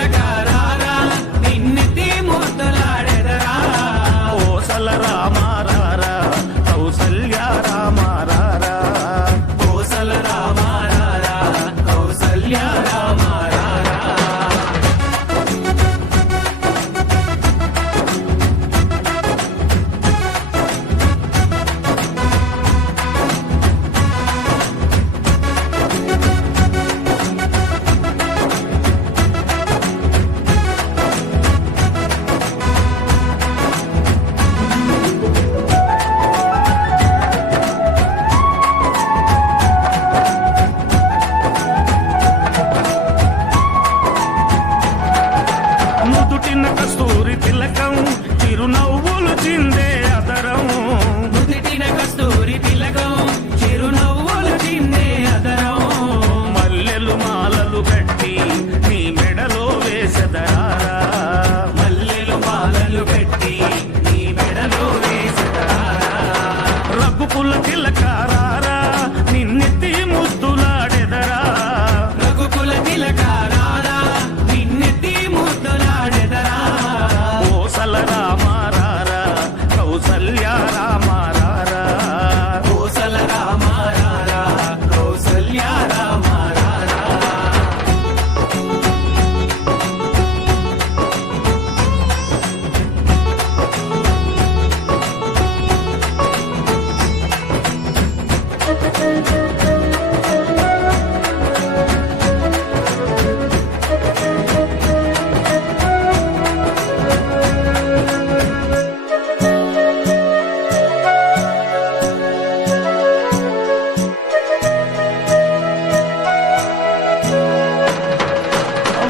తిలకారారా నిన్నెత్తి ముద్దులాడెదరా కోసల రామారారా కౌసల్య రామారారా కోసల రామారారా కౌసల్య రామారారా నుదుటిన కస్తూరి తిలకం చిరునవ్వులు చిందే అదరం నుదిటిన కస్తూరి తిలకం చిరునవ్వులు చిందే అదరం మల్లెలు మాలలు కట్టి నీ మెడలో వేసెదరారా మల్లెలు మాలలు కట్టి నీ మెడలో వేసెదరా రఘుకుల తిలకారారా నిన్నెత్తి ముద్దులాడెదరా రఘుకుల తిలకారారా నిన్నెత్తి ముద్దులాడెదరా కోసల రామారారా కౌసల్య రామారారా కోసల రామారారా కౌసల్య రామారారా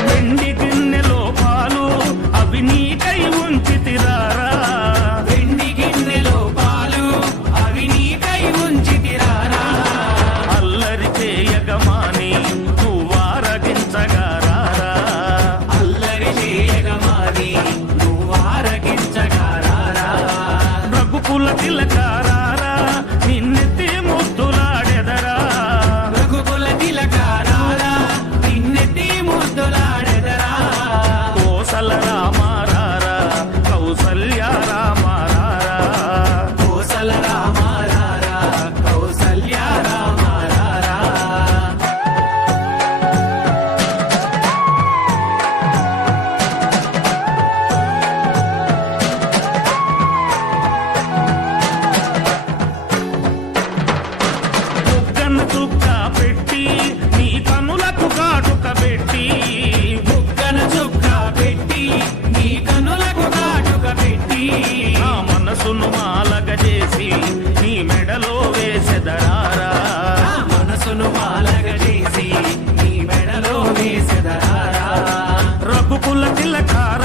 వెండి గిన్నెలో పాలు అవి నీకై ఉంచితిరారా వెండి గిన్నెలో పాలు అవి నీకై ఉంచితిరారా అల్లరి చేయగమాని నువ్వారగించగారారా అల్లరి చేయగమాని నువ్వారగించగారారా రఘుకుల తిలకారారా నిన్నెత్తి ముద్దులాడెదరా రఘుకుల తిలకారారా నిన్నెత్తి ముద్దులాడెదరా కోసల రామారారా కౌసల్య రామారారా కోసల రామారారా కౌసల్య రామారారా బుగ్గన చుక్క పెట్టి నీ కనులకు కాటుక పెట్టి బుగ్గన చుక్క పెట్టి నీ కనులకు కాటుక పెట్టి నా మనసును మాలగ చేసి నీ మెడలో వేసెదరారా నా మనసును మాలగ చేసి నీ మెడలో వేసెదరారా రఘుకుల తిలకారారా